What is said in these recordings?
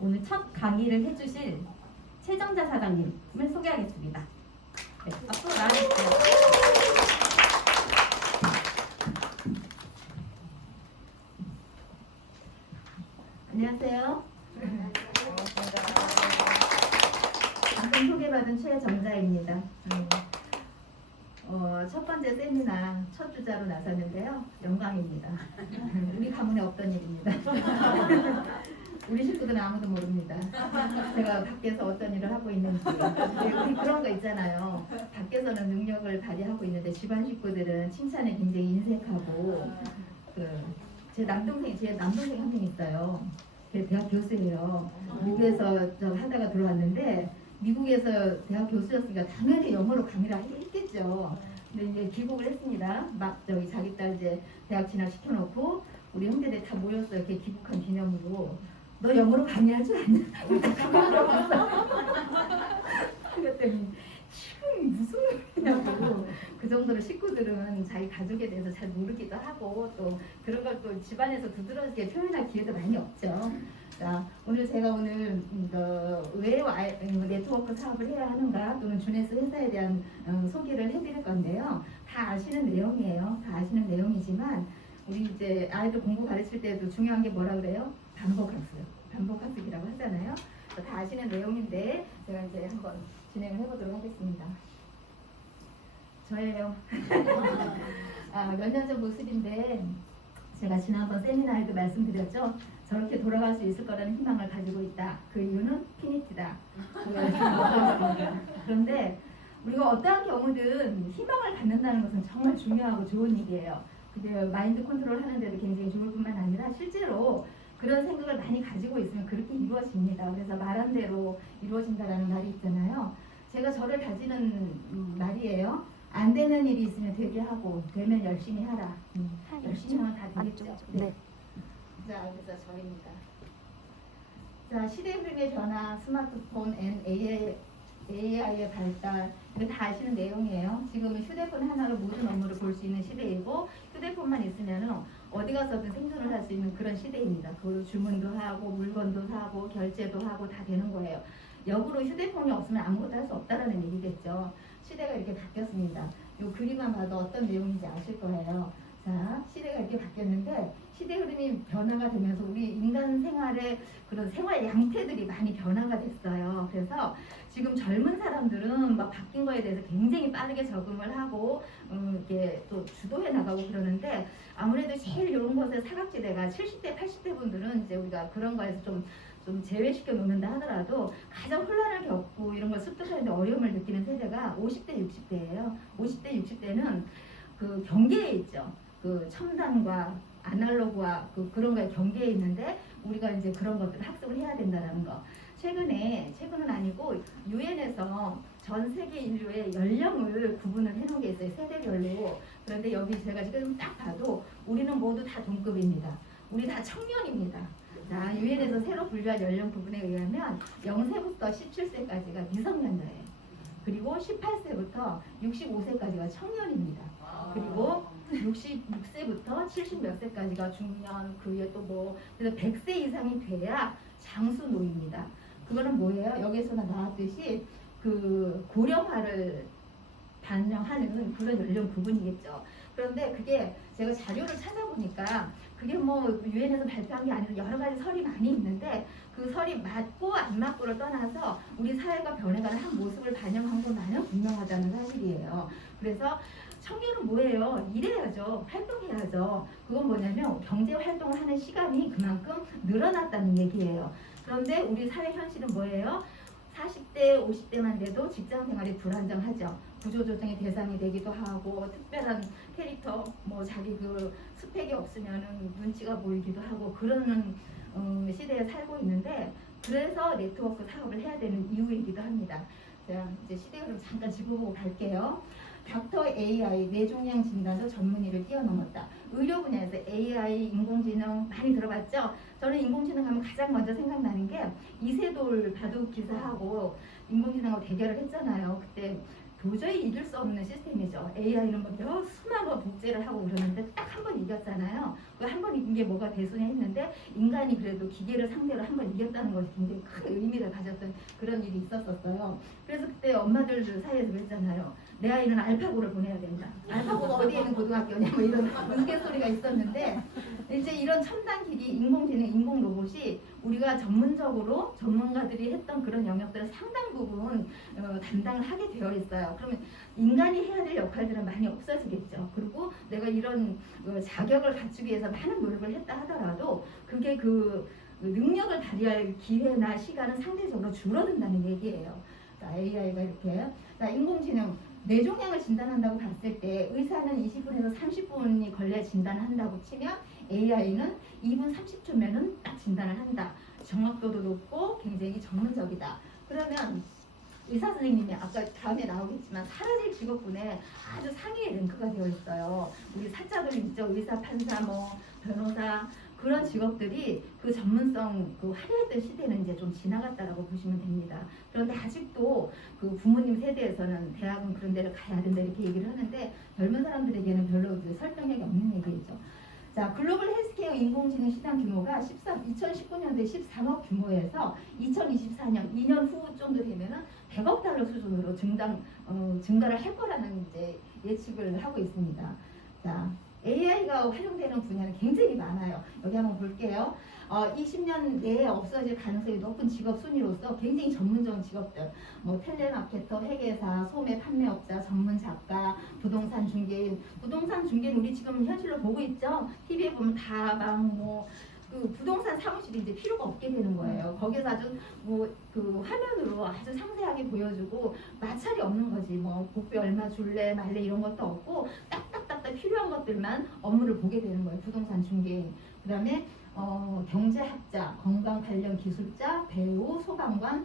오늘 첫 강의를 해주실 최정자 사장님을 소개하겠습니다. 네, 앞으로 나와주세요. 안녕하세요. 방금 소개받은 최정자입니다. 첫 번째 세미나 첫 주자로 나섰는데요. 영광입니다. 우리 가문에 없던 일입니다. 우리 식구들은 아무도 모릅니다. 제가 밖에서 어떤 일을 하고 있는지. 우리 그런 거 있잖아요. 밖에서는 능력을 발휘하고 있는데 집안 식구들은 칭찬에 굉장히 인색하고 제 남동생 한 명 있어요. 대학 교수예요. 미국에서 하다가 들어왔는데 미국에서 대학 교수였으니까 당연히 영어로 강의를 했겠죠. 근데 이제 귀국을 했습니다. 막 자기 딸 이제 대학 진학 시켜놓고 우리 형제들 다 모였어요. 이렇게 귀국한 기념으로. 너 영어로 강의할 줄 아냐? 그랬더니 지금 무슨 말이냐고. 그 정도로 식구들은 자기 가족에 대해서 잘 모르기도 하고 또 그런 걸 또 집안에서 두드러지게 표현할 기회도 많이 없죠. 자, 제가 오늘 왜 네트워크 사업을 해야 하는가 또는 주네스 회사에 대한 소개를 해드릴 건데요. 다 아시는 내용이에요. 다 아시는 내용이지만 우리 이제 아이들 공부 가르칠 때도 중요한 게 뭐라 그래요? 반복학습이라고 하잖아요. 다 아시는 내용인데 제가 이제 한번 진행을 해보도록 하겠습니다. 저예요. 몇 년 전 모습인데 제가 지난번 세미나에도 말씀드렸죠. 저렇게 돌아갈 수 있을 거라는 희망을 가지고 있다. 그 이유는 피니티다. 그런데 우리가 어떠한 경우든 희망을 갖는다는 것은 정말 중요하고 좋은 일이에요. 근데 마인드 컨트롤 하는데도 굉장히 좋을 뿐만 아니라 실제로 그런 생각을 많이 가지고 있으면 그렇게 이루어집니다. 그래서 말한 대로 이루어진다라는 말이 있잖아요. 제가 저를 다지는 말이에요. 안 되는 일이 있으면 되게 하고 되면 열심히 하라. 열심히 하면 다 되겠죠. 네. 자, 그래서 저입니다. 자, 시대 흐름의 변화, 스마트폰, AI의 발달, 이거 다 아시는 내용이에요. 지금은 휴대폰 하나로 모든 업무를 볼 수 있는 시대이고 휴대폰만 있으면은 어디 가서든 생존을 할 수 있는 그런 시대입니다. 그걸로 주문도 하고 물건도 사고 결제도 하고 다 되는 거예요. 역으로 휴대폰이 없으면 아무것도 할 수 없다라는 얘기겠죠. 시대가 이렇게 바뀌었습니다. 이 그림만 봐도 어떤 내용인지 아실 거예요. 자, 시대가 이렇게 바뀌었는데 시대 흐름이 변화가 되면서 우리 인간 생활의 그런 생활 양태들이 많이 변화가 됐어요. 그래서 지금 젊은 사람들은 막 바뀐 거에 대해서 굉장히 빠르게 적응을 하고 이렇게 또 주도해 나가고 그러는데 아무래도 제일 이런 것의 사각지대가 70대, 80대 분들은 이제 우리가 그런 거에서 좀 제외시켜 놓는다 하더라도 가장 혼란을 겪고 이런 걸 습득하는데 어려움을 느끼는 세대가 50대, 60대예요. 50대, 60대는 그 경계에 있죠. 그 첨단과 아날로그와 그런 거에 경계에 있는데 우리가 이제 그런 것들을 학습을 해야 된다는 거. 최근은 아니고 유엔에서 전 세계 인류의 연령을 구분을 해놓은 게 있어요. 세대별로. 그런데 여기 제가 지금 딱 봐도 우리는 모두 다 동급입니다. 우리 다 청년입니다. 자, 유엔에서 새로 분류한 연령 부분에 의하면 0세부터 17세까지가 미성년자예요. 그리고 18세부터 65세까지가 청년입니다. 그리고 66세부터 70 몇 세까지가 중년, 그 위에 또 그래서 100세 이상이 돼야 장수노입니다. 그거는 뭐예요? 여기서나 나왔듯이 그 고령화를 반영하는 그런 연령 부분이겠죠. 그런데 그게 제가 자료를 찾아보니까 그게 유엔에서 발표한 게 아니라 여러 가지 설이 많이 있는데 그 설이 맞고 안 맞고를 떠나서 우리 사회가 변해가는 한 모습을 반영한 것만은 분명하다는 사실이에요. 그래서 청년은 뭐예요? 일해야죠. 활동해야죠. 그건 뭐냐면 경제 활동을 하는 시간이 그만큼 늘어났다는 얘기예요. 그런데 우리 사회 현실은 뭐예요? 40대, 50대만 돼도 직장 생활이 불안정하죠. 구조조정의 대상이 되기도 하고 특별한 캐릭터, 자기 그 스펙이 없으면은 눈치가 보이기도 하고 그러는 시대에 살고 있는데 그래서 네트워크 사업을 해야 되는 이유이기도 합니다. 자, 이제 시대 흐름 잠깐 짚어보고 갈게요. 닥터 AI 뇌종양 진단도 전문의를 뛰어넘었다. 의료 분야에서 AI 인공지능 많이 들어봤죠? 저는 인공지능 하면 가장 먼저 생각나는 게 이세돌 바둑 기사하고 인공지능하고 대결을 했잖아요. 그때 도저히 이길 수 없는 시스템이죠. AI는 뭐 수만 번 복제를 하고 그러는데 딱 한 번 이겼잖아요. 그 한 번 이긴 게 뭐가 대수냐 했는데 인간이 그래도 기계를 상대로 한 번 이겼다는 것이 굉장히 큰 의미를 가졌던 그런 일이 있었어요. 그래서 그때 엄마들 사이에서 그랬잖아요. 내 아이는 알파고를 보내야 된다. 알파고가 어디에 있는 고등학교냐 뭐 이런 우스갯소리가 있었는데 이제 이런 첨단 기기, 인공지능, 인공 로봇이 우리가 전문적으로 전문가들이 했던 그런 영역들을 상당 부분 담당을 하게 되어 있어요. 그러면 인간이 해야 될 역할들은 많이 없어지겠죠. 그리고 내가 이런 자격을 갖추기 위해서 많은 노력을 했다 하더라도 그게 그 능력을 발휘할 기회나 시간은 상대적으로 줄어든다는 얘기예요. 자, AI가 이렇게 인공지능 뇌종양을 진단한다고 봤을 때 의사는 20분에서 30분이 걸려 진단한다고 치면 AI는 2분 30초면은 딱 진단을 한다. 정확도도 높고 굉장히 전문적이다. 그러면 의사 선생님이 아까 다음에 나오겠지만 사라질 직업군에 아주 상위의 랭크가 되어 있어요. 우리 사자들 있죠. 의사, 판사, 뭐 변호사 그런 직업들이 그 전문성 그 화려했던 시대는 이제 좀 지나갔다라고 보시면 됩니다. 그런데 아직도 그 부모님 세대에서는 대학은 그런 데를 가야 된다 이렇게 얘기를 하는데 젊은 사람들에게는 별로 이제 설득력이 없는 얘기죠. 자, 글로벌 헬스케어 인공지능 시장 규모가 2019년도에 13억 규모에서 2024년 2년 후 정도 되면은 100억 달러 수준으로 증가를 할 거라는 이제 예측을 하고 있습니다. 자, AI가 활용되는 분야는 굉장히 많아요. 여기 한번 볼게요. 20년 내에 없어질 가능성이 높은 직업 순위로서 굉장히 전문적인 직업들, 뭐 텔레마케터, 회계사, 소매 판매업자, 전문 작가, 부동산 중개인. 부동산 중개인 우리 지금 현실로 보고 있죠. TV에 보면 다방 그 부동산 사무실이 이제 필요가 없게 되는 거예요. 거기서 아주 뭐 그 화면으로 아주 상세하게 보여주고 마찰이 없는 거지. 뭐 복비 얼마 줄래 말래 이런 것도 없고 딱딱딱딱 필요한 것들만 업무를 보게 되는 거예요. 부동산 중개인. 그다음에 경제학자, 건강 관련 기술자, 배우, 소방관.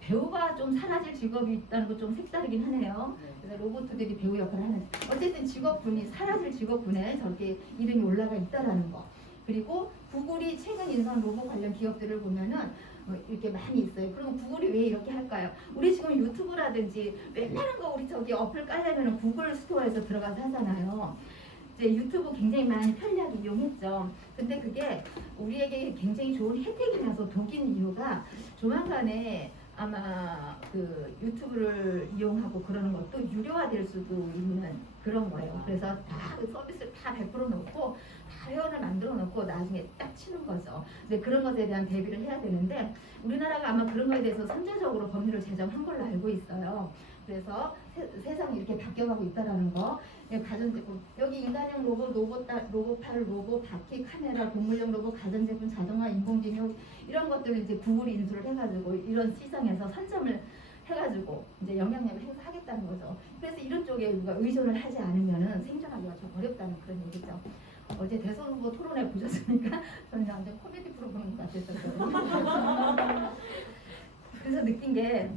배우가 좀 사라질 직업이 있다는 거 좀 색다르긴 하네요. 그래서 로봇들이 배우 역할을 하는. 어쨌든 직업군이 사라질 직업군에 저렇게 이름이 올라가 있다라는 거. 그리고 구글이 최근 인수한 로봇 관련 기업들을 보면은 이렇게 많이 있어요. 그럼 구글이 왜 이렇게 할까요? 우리 지금 유튜브라든지 웬만한 거 우리 저기 어플 깔려면은 구글 스토어에서 들어가서 하잖아요. 이제 유튜브 굉장히 많이 편리하게 이용했죠. 근데 그게 우리에게 굉장히 좋은 혜택이라서 독인 이유가 조만간에 아마 그 유튜브를 이용하고 그러는 것도 유료화될 수도 있는 그런 거예요. 그래서 다 그 서비스를 다 100% 놓고 다 회원을 만들어 놓고 나중에 딱 치는 거죠. 근데 그런 것에 대한 대비를 해야 되는데 우리나라가 아마 그런 거에 대해서 선제적으로 법률을 제정한 걸로 알고 있어요. 그래서 세상이 이렇게 바뀌어가고 있다라는 거. 가전제품 여기 인간형 로봇, 로봇팔, 로봇, 바퀴, 카메라, 동물용 로봇, 가전제품, 자동화, 인공지능 이런 것들을 이제 구글이 인수를 해가지고 이런 시장에서 선점을 해가지고 이제 영향력을 행사하겠다는 거죠. 그래서 이런 쪽에 우리가 의존을 하지 않으면은 생존하기가 좀 어렵다는 그런 얘기죠. 어제 대선 후보 토론회 보셨습니까? 저는 완전 코미디 프로 보는 것 같았었거든요. 그래서 느낀 게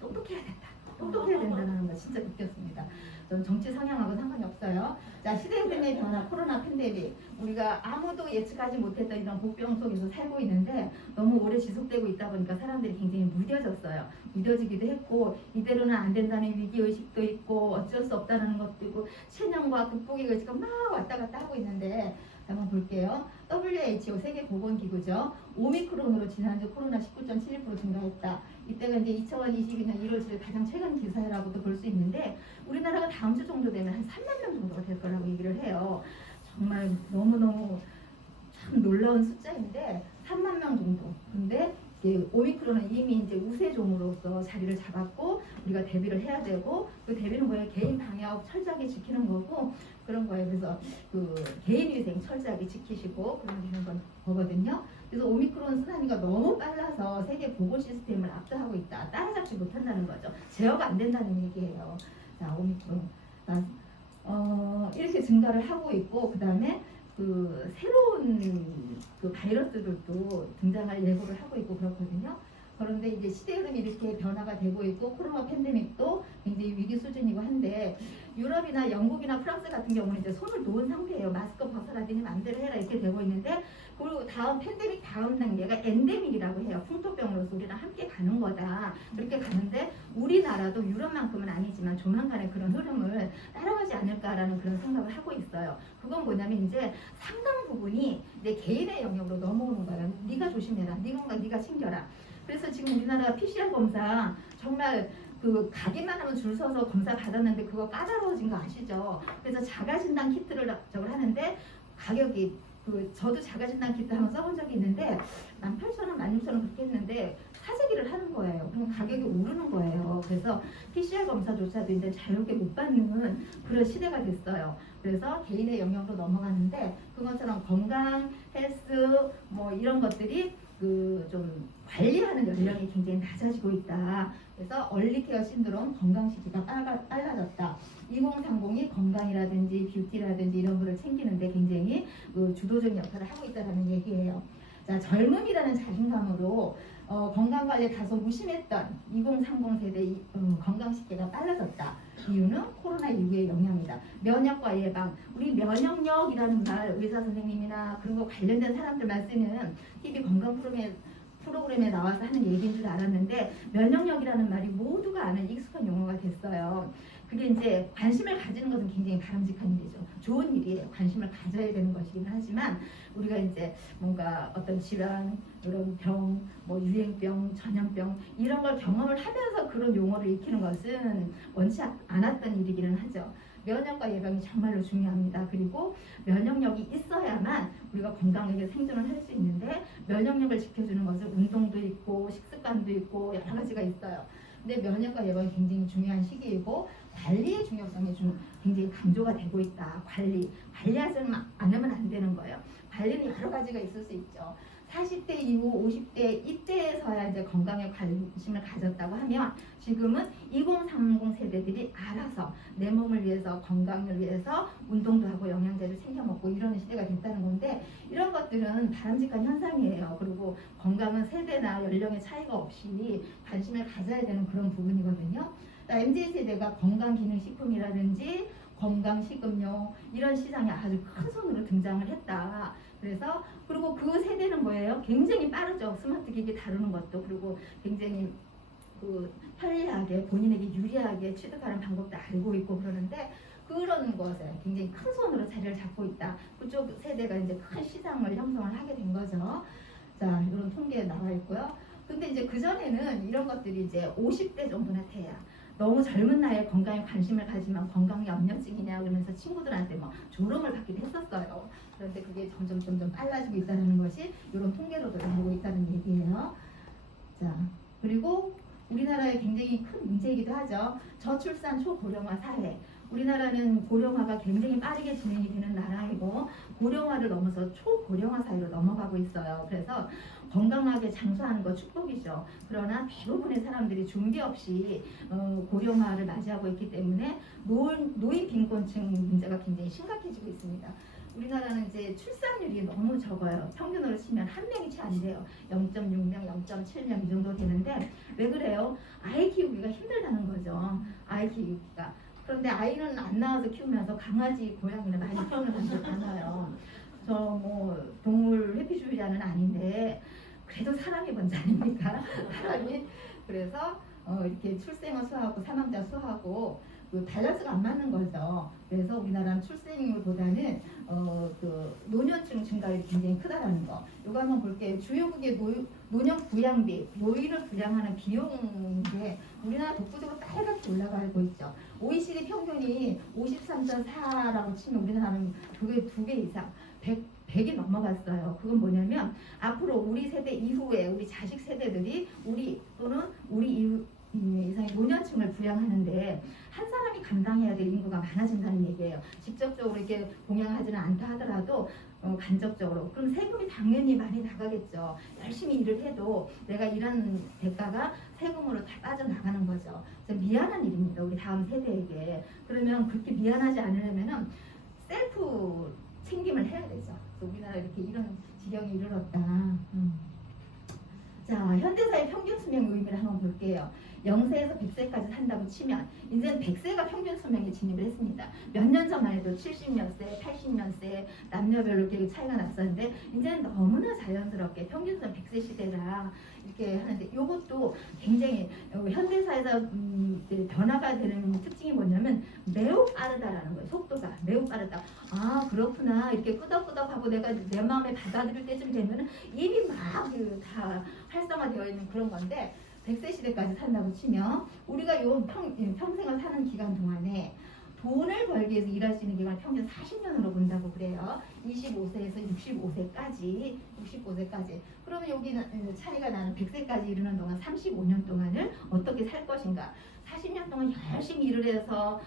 똑똑해야 된다. 똑똑해야 된다는 거 진짜 느꼈습니다. 저는 정치 성향하고 상관이 없어요. 자, 시대 흐름의 변화, 코로나 팬데믹. 우리가 아무도 예측하지 못했던 이런 복병 속에서 살고 있는데 너무 오래 지속되고 있다 보니까 사람들이 굉장히 무뎌졌어요. 무뎌지기도 했고 이대로는 안 된다는 위기의식도 있고 어쩔 수 없다는 것도 있고 체념과 극복의 의지가 막 왔다 갔다 하고 있는데 한번 볼게요. WHO 세계보건기구죠. 오미크론으로 지난주 코로나 19.71% 증가했다. 이때가 이제 2022년 1월 7일 가장 최근 기사라고도 볼 수 있는데 우리나라가 다음 주 정도 되면 한 3만 명 정도가 될 거라고 얘기를 해요. 정말 너무너무 참 놀라운 숫자인데 3만 명 정도. 근데 오미크론은 이미 이제 우세종으로서 자리를 잡았고 우리가 대비를 해야 되고 그 대비는 뭐예요? 개인 방역 철저하게 지키는 거고 그런 거예요. 그래서 그 개인위생 철저하게 지키시고 그러면 되는 거거든요. 그래서 오미크론 쓰나미가 너무 빨라서 세계 보건 시스템을 압도하고 있다. 따라잡지 못한다는 거죠. 제어가 안 된다는 얘기예요. 자, 오미크론. 이렇게 증가를 하고 있고 그 다음에 그 새로운 그 바이러스들도 등장할 예고를 하고 있고 그렇거든요. 그런데 이제 시대 흐름이 이렇게 변화가 되고 있고 코로나 팬데믹도 굉장히 위기 수준이고 한데 유럽이나 영국이나 프랑스 같은 경우는 이제 손을 놓은 상태예요. 마스크 벗어라더니 마음대로 해라 이렇게 되고 있는데 그리고 다음 팬데믹 다음 단계가 엔데믹이라고 해요. 풍토병으로서 우리랑 함께 가는 거다. 그렇게 가는데 우리나라도 유럽만큼은 아니지만 조만간에 그런 흐름을 따라가지 않을까라는 그런 생각을 하고 있어요. 그건 뭐냐면 이제 상당 부분이 내 개인의 영역으로 넘어오는 거예요. 네가 조심해라. 네 건강 네가 챙겨라. 그래서 지금 우리나라 PCR 검사 정말 그 가기만 하면 줄 서서 검사 받았는데 그거 까다로워진 거 아시죠? 그래서 자가진단 키트를 저걸 하는데 가격이 저도 자가진단 키트 한번 써본 적이 있는데 18,000원, 16,000원 그렇게 했는데 사재기를 하는 거예요. 그럼 가격이 오르는 거예요. 그래서 PCR 검사조차도 이제 자유롭게 못 받는 그런 시대가 됐어요. 그래서 개인의 영역으로 넘어가는데 그것처럼 건강, 헬스 뭐 이런 것들이 좀 관리하는 연령이 굉장히 낮아지고 있다. 그래서 얼리케어 신드롬 건강 시기가 빨라졌다. 2030이 건강이라든지 뷰티라든지 이런 거를 챙기는데 굉장히 주도적인 역할을 하고 있다는 얘기예요. 자, 젊음이라는 자신감으로 건강 관리에 다소 무심했던 2030 세대 건강 시기가 빨라졌다. 이유는 코로나 이후의 영향이다. 면역과 예방, 우리 면역력이라는 말 의사 선생님이나 그런 거 관련된 사람들만 쓰는 TV 건강 프로그램에 나와서 하는 얘기인 줄 알았는데 면역력이라는 말이 모두가 아는 익숙한 용어가 됐어요. 그게 이제 관심을 가지는 것은 굉장히 바람직한 일이죠. 좋은 일이에요. 관심을 가져야 되는 것이긴 하지만 우리가 이제 뭔가 어떤 질환, 이런 병, 뭐 유행병, 전염병 이런 걸 경험을 하면서 그런 용어를 익히는 것은 원치 않았던 일이기는 하죠. 면역과 예방이 정말로 중요합니다. 그리고 면역력이 있어야만 우리가 건강하게 생존을 할 수 있는데 면역력을 지켜주는 것은 운동도 있고 식습관도 있고 여러 가지가 있어요. 근데 면역과 예방이 굉장히 중요한 시기이고 관리의 중요성이 좀 굉장히 강조가 되고 있다. 관리하지 않으면 안 되는 거예요. 관리는 여러 가지가 있을 수 있죠. 40대 이후 50대 이때에서야 이제 건강에 관심을 가졌다고 하면 지금은 2030 세대들이 알아서 내 몸을 위해서 건강을 위해서 운동도 하고 영양제를 챙겨 먹고 이러는 시대가 됐다는 건데 이런 것들은 바람직한 현상이에요. 그리고 건강은 세대나 연령의 차이가 없이 관심을 가져야 되는 그런 부분이거든요. MZ세대가 건강기능식품이라든지 건강식음료 이런 시장에 아주 큰 손으로 등장을 했다. 그래서 그리고 그 세대는 뭐예요? 굉장히 빠르죠. 스마트 기기 다루는 것도 그리고 굉장히 편리하게 본인에게 유리하게 취득하는 방법도 알고 있고 그러는데 그런 것에 굉장히 큰 손으로 자리를 잡고 있다. 그쪽 세대가 이제 큰 시장을 형성을 하게 된 거죠. 자, 이런 통계에 나와 있고요. 근데 이제 그전에는 이런 것들이 이제 50대 정도나 돼야 너무 젊은 나이에 건강에 관심을 가지면 건강염려증이냐 그러면서 친구들한테 막 조롱을 받기도 했었어요. 그런데 그게 점점 빨라지고 있다는 것이 이런 통계로도 나오고 있다는 얘기예요. 자, 그리고 우리나라의 굉장히 큰 문제이기도 하죠. 저출산 초고령화 사회. 우리나라는 고령화가 굉장히 빠르게 진행이 되는 나라이고 고령화를 넘어서 초고령화 사회로 넘어가고 있어요. 그래서 건강하게 장수하는 거 축복이죠. 그러나 대부분의 사람들이 준비 없이 고령화를 맞이하고 있기 때문에 노인 빈곤층 문제가 굉장히 심각해지고 있습니다. 우리나라는 이제 출산율이 너무 적어요. 평균으로 치면 한 명이 채 안 돼요. 0.6명, 0.7명 이 정도 되는데 왜 그래요? 아이 키우기가 힘들다는 거죠. 아이 키우기가. 그런데 아이는 안 낳아서 키우면서 강아지, 고양이를 많이 키우는 분들 많아요. 저 뭐 동물 회피주의자는 아닌데 그래도 사람이 먼저 아닙니까? 사람이. 그래서 이렇게 출생아 수하고 사망자 수하고 밸런스가 안 맞는 거죠. 그래서 우리나라는 출생률보다는 노년층 증가율이 굉장히 크다라는 거. 이거 한번 볼게요. 주요국의 노년 부양비, 노인을 부양하는 비용인데 우리나라 독보적으로 빨갛게 올라가고 있죠. OECD 평균이 53.4라고 치면 우리나라는 그게 2배 이상 100이 넘어갔어요. 그건 뭐냐면 앞으로 우리 세대 이후에 우리 자식 세대들이 우리 또는 우리 이상의 노년층을 부양하는데 한 사람이 감당해야 될 인구가 많아진다는 얘기예요. 직접적으로 이렇게 동양하지는 않다 하더라도 간접적으로 그럼 세금이 당연히 많이 나가겠죠. 열심히 일을 해도 내가 일한 대가가 세금으로 다 빠져나가는 거죠. 그래서 미안한 일입니다. 우리 다음 세대에게. 그러면 그렇게 미안하지 않으려면은 셀프 챙김을 해야 되죠. 그래서 우리나라 이렇게 이런 지경에 이르렀다. 자, 현대사의 평균 수명 의미를 한번 볼게요. 0세에서 100세까지 산다고 치면 이제는 100세가 평균 수명에 진입을 했습니다. 몇 년 전만 해도 70년세, 80년세 남녀별로 이렇게 차이가 났었는데 이제는 너무나 자연스럽게 평균 수명 100세 시대라 이렇게 하는데 이것도 굉장히 현대사에서 변화가 되는 특징이 뭐냐면 매우 빠르다라는 거예요. 속도가 매우 빠르다. 아 그렇구나 이렇게 끄덕끄덕하고 내가 내 마음에 받아들일 때쯤 되면은 입이 막 다 활성화되어 있는 그런 건데 100세 시대까지 산다고 치면 우리가 요 평생을 사는 기간 동안에 돈을 벌기 위해서 일할 수 있는 기간을 평균 40년으로 본다고 그래요. 25세에서 65세까지. 그러면 여기는 차이가 나는 100세까지 이르는 동안 35년 동안을 어떻게 살 것인가. 40년 동안 열심히 일을 해서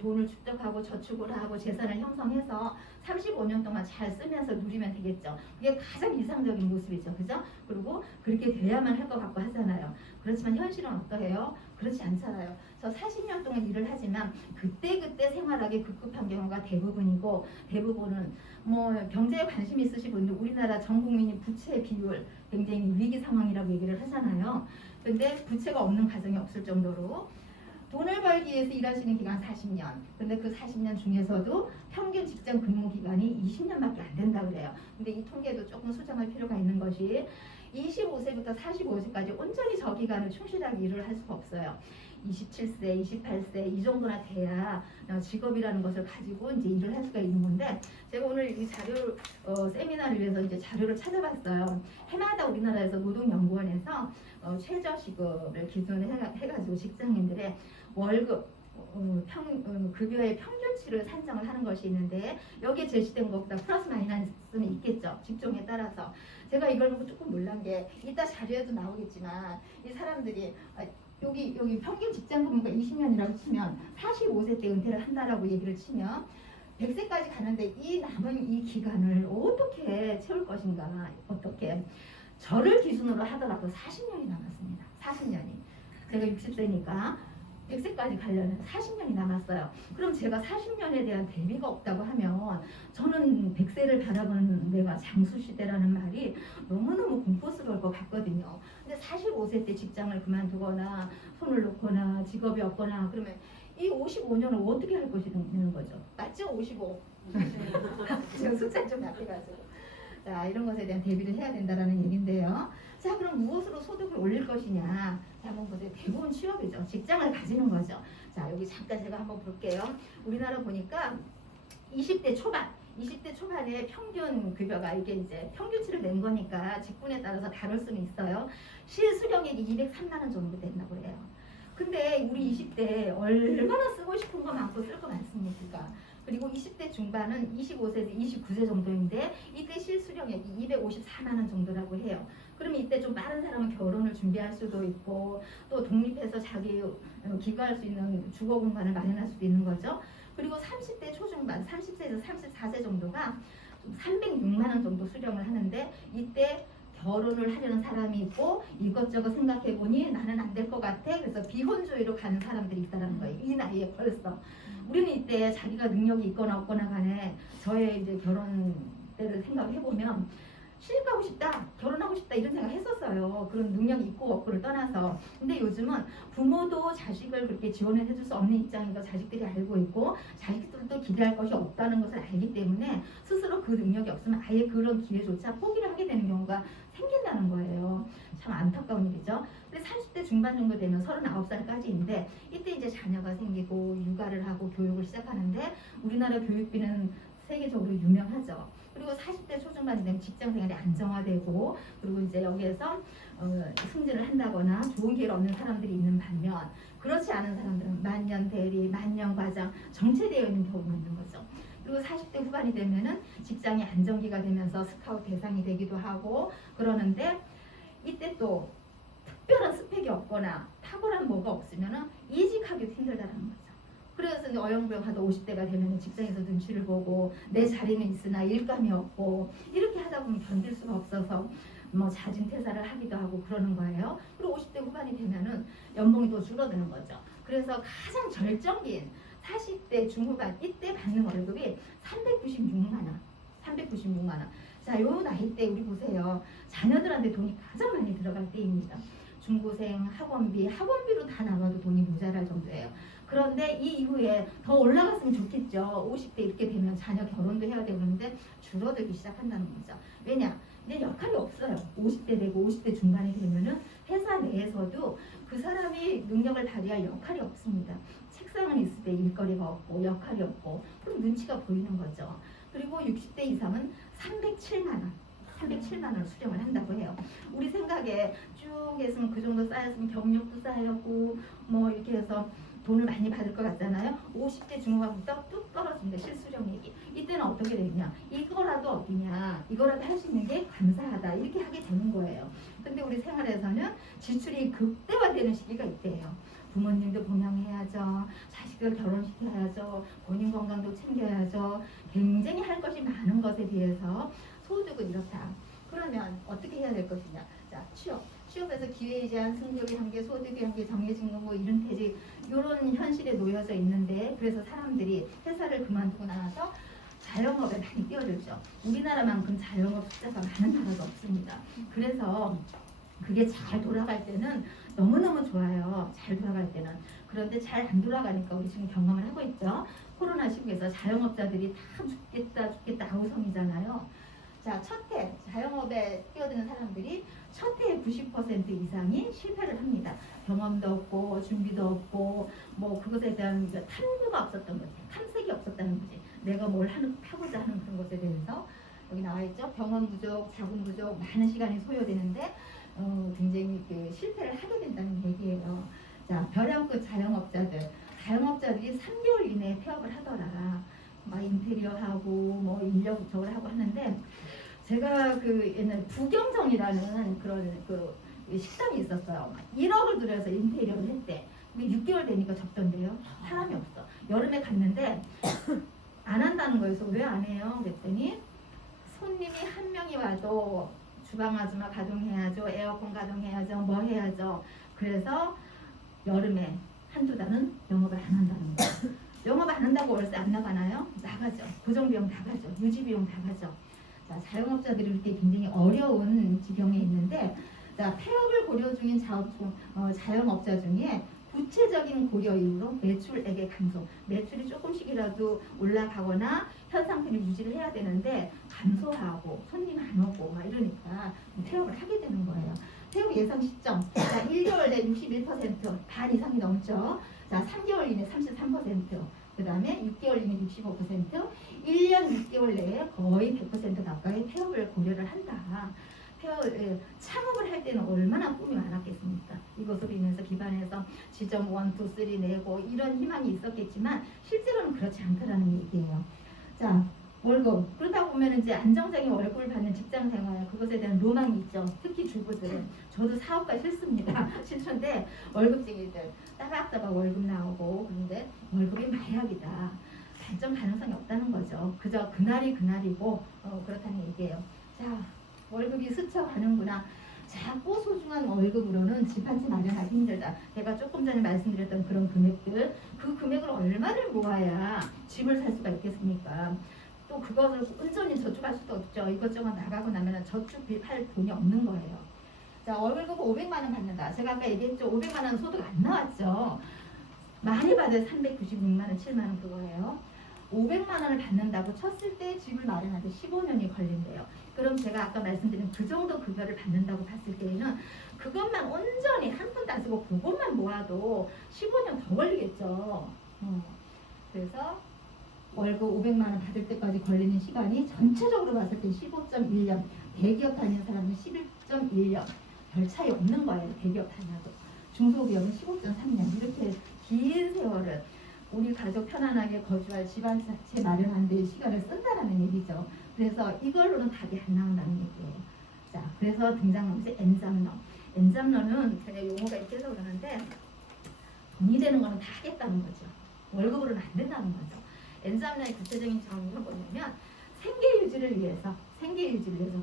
돈을 축적하고 저축을 하고 재산을 형성해서 35년 동안 잘 쓰면서 누리면 되겠죠. 그게 가장 이상적인 모습이죠. 그죠? 그리고 그렇게 돼야만 할 것 같고 하잖아요. 그렇지만 현실은 어떠해요? 그렇지 않잖아요. 저 40년 동안 일을 하지만 그때그때 생활하기 급급한 경우가 대부분이고 대부분은 뭐 경제에 관심 있으신 분들 우리나라 전 국민이 부채 비율 굉장히 위기 상황이라고 얘기를 하잖아요. 근데 부채가 없는 가정이 없을 정도로 돈을 벌기 위해서 일하시는 기간 40년. 근데 그 40년 중에서도 평균 직장 근무 기간이 20년밖에 안 된다 그래요. 근데 이 통계도 조금 수정할 필요가 있는 것이 25세부터 45세까지 온전히 저 기간을 충실하게 일을 할 수가 없어요. 27세, 28세 이 정도나 돼야 직업이라는 것을 가지고 이제 일을 할 수가 있는 건데 제가 오늘 이 자료 세미나를 위해서 이제 자료를 찾아봤어요. 해마다 우리나라에서 노동연구원에서 최저시급을 기준으로 해가지고 직장인들의 월급 급여의 평균치를 산정을 하는 것이 있는데 여기에 제시된 것보다 플러스 마이너스는 있겠죠. 직종에 따라서. 제가 이걸 보고 조금 놀란 게 이따 자료에도 나오겠지만 이 사람들이 여기 평균 직장 근무가 20년이라고 치면 45세 때 은퇴를 한다라고 얘기를 치면 100세까지 가는데 이 남은 이 기간을 어떻게 채울 것인가. 어떻게 저를 기준으로 하더라도 40년이 남았습니다. 40년이. 제가 60세니까 100세까지 가려면 40년이 남았어요. 그럼 제가 40년에 대한 대비가 없다고 하면 저는 100세를 바라보는 내가 장수시대라는 말이 너무너무 공포스러울 것 같거든요. 근데 45세 때 직장을 그만두거나 손을 놓거나 직업이 없거나 그러면 이 55년을 어떻게 할 것이는 거죠. 맞죠? 55. 제가 숫자 좀 약해가지고. 자, 이런 것에 대한 대비를 해야 된다는 얘기인데요. 자, 그럼 무엇으로 소득을 올릴 것이냐? 자, 한번 보세요. 대부분 취업이죠. 직장을 가지는 거죠. 자, 여기 잠깐 제가 한번 볼게요. 우리나라 보니까 20대 초반에 평균 급여가 이게 이제 평균치를 낸 거니까 직군에 따라서 다를 수는 있어요. 실수령액이 203만 원 정도 된다고 해요. 근데 우리 20대 얼마나 쓰고 싶은 거 많고 쓸 거 많습니까? 그리고 20대 중반은 25세에서 29세 정도인데 이때 실수령액이 254만 원 정도라고 해요. 그러면 이때 좀 빠른 사람은 결혼을 준비할 수도 있고 또 독립해서 자기 기거할 수 있는 주거 공간을 마련할 수도 있는 거죠. 그리고 30대 초중반, 30세에서 34세 정도가 좀 306만 원 정도 수령을 하는데 이때 결혼을 하려는 사람이 있고 이것저것 생각해보니 나는 안 될 것 같아. 그래서 비혼주의로 가는 사람들이 있다는 거예요. 이 나이에 벌써. 우리는 이때 자기가 능력이 있거나 없거나 간에 저의 이제 결혼 때를 생각해보면 시집가고 싶다, 결혼하고 싶다 이런 생각 했었어요. 그런 능력이 있고 없고를 떠나서. 근데 요즘은 부모도 자식을 그렇게 지원을 해줄 수 없는 입장인 거 자식들이 알고 있고 자식들도 기대할 것이 없다는 것을 알기 때문에 스스로 그 능력이 없으면 아예 그런 기회조차 포기를 하게 되는 경우가 생긴다는 거예요. 참 안타까운 일이죠. 근데 30대 중반 정도 되면 39살까지인데 이때 이제 자녀가 생기고 육아를 하고 교육을 시작하는데 우리나라 교육비는 세계적으로 유명하죠. 그리고 40대 초중반이 되면 직장 생활이 안정화되고 그리고 이제 여기에서 승진을 한다거나 좋은 기회를 얻는 사람들이 있는 반면 그렇지 않은 사람들은 만년 대리, 만년 과장 정체되어 있는 경우가 있는 거죠. 그리고 40대 후반이 되면은 직장이 안정기가 되면서 스카우트 대상이 되기도 하고 그러는데 이때 또 특별한 스펙이 없거나 탁월한 뭐가 없으면은 이직하기도 힘들다는 거죠. 그래서 이제 어영부영하다 50대가 되면 직장에서 눈치를 보고 내 자리는 있으나 일감이 없고 이렇게 하다 보면 견딜 수가 없어서 뭐 자진 퇴사를 하기도 하고 그러는 거예요. 그리고 50대 후반이 되면은 연봉이 더 줄어드는 거죠. 그래서 가장 절정기인 40대 중후반 이때 받는 월급이 396만 원. 자, 요 나이 때 우리 보세요. 자녀들한테 돈이 가장 많이 들어갈 때입니다. 중고생, 학원비로 다 나가도 돈이 모자랄 정도예요. 그런데 이 이후에 더 올라갔으면 좋겠죠. 50대 이렇게 되면 자녀 결혼도 해야 되고 그러는데 줄어들기 시작한다는 거죠. 왜냐? 이제 역할이 없어요. 50대 되고 50대 중반이 되면은 회사 내에서도 그 사람이 능력을 발휘할 역할이 없습니다. 책상은 있을 때 일거리가 없고 역할이 없고 그럼 눈치가 보이는 거죠. 그리고 60대 이상은 307만 원. 307만 원을 수령을 한다고 해요. 우리 생각에 쭉 했으면 그 정도 쌓였으면 경력도 쌓였고 뭐 이렇게 해서 돈을 많이 받을 것 같잖아요. 50대 중후반부터 뚝 떨어집니다. 실수령액이. 이때는 어떻게 되냐? 이거라도 어디냐? 이거라도 할 수 있는 게 감사하다. 이렇게 하게 되는 거예요. 근데 우리 생활에서는 지출이 극대화되는 시기가 있대요. 부모님도 봉양해야죠. 자식들 결혼시켜야죠. 본인 건강도 챙겨야죠. 굉장히 할 것이 많은 것에 비해서 소득은 이렇다. 그러면 어떻게 해야 될 것이냐? 자, 취업에서 기회에 제한, 승급이 한계, 소득이 한계, 정해진 거 뭐 이런 퇴직 이런 현실에 놓여져 있는데 그래서 사람들이 회사를 그만두고 나서 자영업에 많이 뛰어들죠. 우리나라만큼 자영업 숫자가 많은 나라도 없습니다. 그래서 그게 잘 돌아갈 때는 너무너무 좋아요. 잘 돌아갈 때는. 그런데 잘 안 돌아가니까 우리 지금 경험을 하고 있죠. 코로나 시국에서 자영업자들이 다 죽겠다 아우성이잖아요. 자, 첫 해 자영업에 뛰어드는 사람들이 첫 해에 90% 이상이 실패를 합니다. 경험도 없고 준비도 없고 뭐 그것에 대한 탐구가 없었던 거지. 탐색이 없었다는 거지. 내가 뭘 하고자 하는 그런 것에 대해서 여기 나와 있죠. 경험 부족, 자금 부족, 많은 시간이 소요되는데 굉장히 실패를 하게 된다는 얘기예요. 자, 벼랑끝 자영업자들이 3개월 이내에 폐업을 하더라. 막 인테리어 하고 뭐 인력 저걸 하고 하는데 제가 그 옛날 부경정이라는 그런 그 식당이 있었어요. 1억을 들여서 인테리어를 했대. 근데 6개월 되니까 접던데요. 사람이 없어. 여름에 갔는데 안 한다는 거예요. 그래서 왜 안 해요? 그랬더니 손님이 한 명이 와도 주방 아줌마 가동해야죠. 에어컨 가동해야죠. 뭐 해야죠. 그래서 여름에 한두 달은 영업을 안 한다는 거예요. 영업 안 한다고 월세 안 나가나요? 나가죠. 고정비용 다 가죠. 유지비용 다 가죠. 자, 자영업자들이 이렇게 굉장히 어려운 지경에 있는데 자, 폐업을 고려 중인 자영업자 중에 구체적인 고려 이유로 매출액의 감소, 매출이 조금씩이라도 올라가거나 현 상태를 유지를 해야 되는데 감소하고 손님 안 오고 막 이러니까 폐업을 하게 되는 거예요. 폐업 예상 시점, 자, 1개월 내 61%, 반 이상이 넘죠. 자, 3개월 이내 33%, 그 다음에 6개월 이내 65%, 1년 6개월 내에 거의 100% 가까이 폐업을 고려를 한다. 창업을 할 때는 얼마나 꿈이 많았겠습니까? 이것으로 인해서 기반에서 지점 1, 2, 3 내고 이런 희망이 있었겠지만 실제로는 그렇지 않다라는 얘기예요. 자, 월급. 그러다 보면 이제 안정적인 월급을 받는 직장 생활, 그것에 대한 로망이 있죠. 특히 주부들은. 저도 사업가 싫습니다. 싫은데 월급쟁이들 따박따박 월급 나오고 그런데 월급이 마약이다. 발전 가능성이 없다는 거죠. 그저 그날이 그날이고 그렇다는 얘기예요. 자, 월급이 스쳐가는구나. 작고 소중한 월급으로는 집 한 채 마련하기 힘들다. 제가 조금 전에 말씀드렸던 그런 금액들, 그 금액을 얼마를 모아야 집을 살 수가 있겠습니까? 또 그것을 온전히 저축할 수도 없죠. 이것저것 나가고 나면 저축할 돈이 없는 거예요. 자, 월급 500만 원 받는다. 제가 아까 얘기했죠. 500만 원 소득 안 나왔죠. 많이 받아야 396만 원, 7만 원 그거예요. 500만 원을 받는다고 쳤을 때 집을 마련하는데 15년이 걸린대요. 그럼 제가 아까 말씀드린 그 정도 급여를 받는다고 봤을 때에는 그것만 온전히 한 푼도 안 쓰고 그것만 모아도 15년 더 걸리겠죠. 그래서 월급 500만 원 받을 때까지 걸리는 시간이 전체적으로 봤을 때 15.1년, 대기업 다니는 사람은 11.1년, 별 차이 없는 거예요. 대기업 다녀도. 중소기업은 15.3년, 이렇게 긴 세월을 우리 가족 편안하게 거주할 집 한 채 마련하는 데 시간을 쓴다라는 얘기죠. 그래서 이걸로는 답이 안 나온다는 얘기예요. 자, 그래서 등장한 것이 엔잡러. 엔잡러는 그냥 용어가 있어서 그러는데 돈이 되는 거는 다 하겠다는 거죠. 월급으로는 안 된다는 거죠. 엔잡러의 구체적인 정의가 뭐냐면 생계 유지를 위해서